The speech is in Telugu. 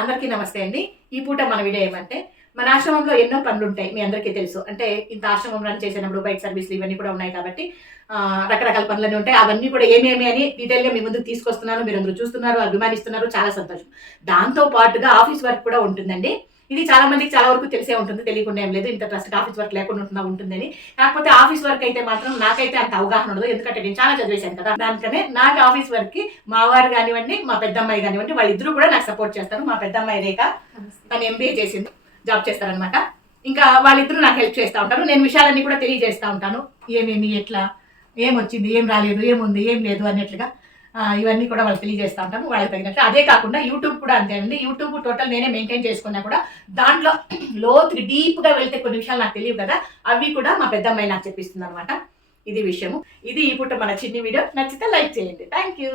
అందరికీ నమస్తే అండి. ఈ పూట మన వీడియో ఏమంటే, మన ఆశ్రమంలో ఎన్నో పనులుంటాయి. మీ అందరికీ తెలుసు. అంటే ఇంత ఆశ్రమం రన్ చేసేటప్పుడు బయట సర్వీసులు ఇవన్నీ కూడా ఉన్నాయి కాబట్టి రకరకాల పనులన్నీ ఉంటాయి. అవన్నీ కూడా ఏమేమి అని డీటెయిల్‌గా మీ ముందుకు తీసుకొస్తున్నాను. మీరందరూ చూస్తున్నారు, అభిమానిస్తున్నారు. చాలా సంతోషం. దాంతో పాటుగా ఆఫీస్ వర్క్ కూడా ఉంటుందండి. ఇది చాలా మందికి చాలా వరకు తెలిసే ఉంటుంది. తెలియకుండా ఏం లేదు. ఇంత ట్రస్ట్‌కి ఆఫీస్ వర్క్ లేకుండా ఉంటుందని. కాకపోతే ఆఫీస్ వర్క్ అయితే మాత్రం నాకైతే అంత అవగాహన ఉండదు. ఎందుకంటే నేను చాలా చదివేశాను కదా! దానికనే నాకు ఆఫీస్ వర్క్‌కి మా వారు గానివ్వండి, మా పెద్దమ్మాయి గానివ్వండి వాళ్ళిద్దరూ కూడా నాకు సపోర్ట్ చేస్తారు. మా పెద్దమ్మాయి రేఖ తను ఎంబీఏ చేసింది. జాబ్ చేస్తారనమాట. ఇంకా వాళ్ళిద్దరూ నాకు హెల్ప్ చేస్తా ఉంటారు. నేను విషయాలన్నీ కూడా తెలియజేస్తా ఉంటాను. ఏమేమి, ఎట్లా, ఏమొచ్చింది, ఏం రాలేదు, ఏముంది, ఏం లేదు అన్నట్లుగా ఇవన్నీ కూడా వాళ్ళకి తెలియజేస్తా ఉంటాను. వాళ్ళకి తగినట్లు. అదే కాకుండా యూట్యూబ్ కూడా అంతే అండి. యూట్యూబ్ టోటల్ నేనే మెయింటైన్ చేసుకున్నా కూడా దాంట్లో లోతుకి డీప్‌గా వెళ్తే కొన్ని విషయాలు నాకు తెలియవు కదా! అవి కూడా మా పెద్దమ్మాయి నాకు చెప్పిస్తుందనమాట. ఇది విషయము. ఇది ఈ పూట మన చిన్ని వీడియో. నచ్చితే లైక్ చేయండి. Thank you.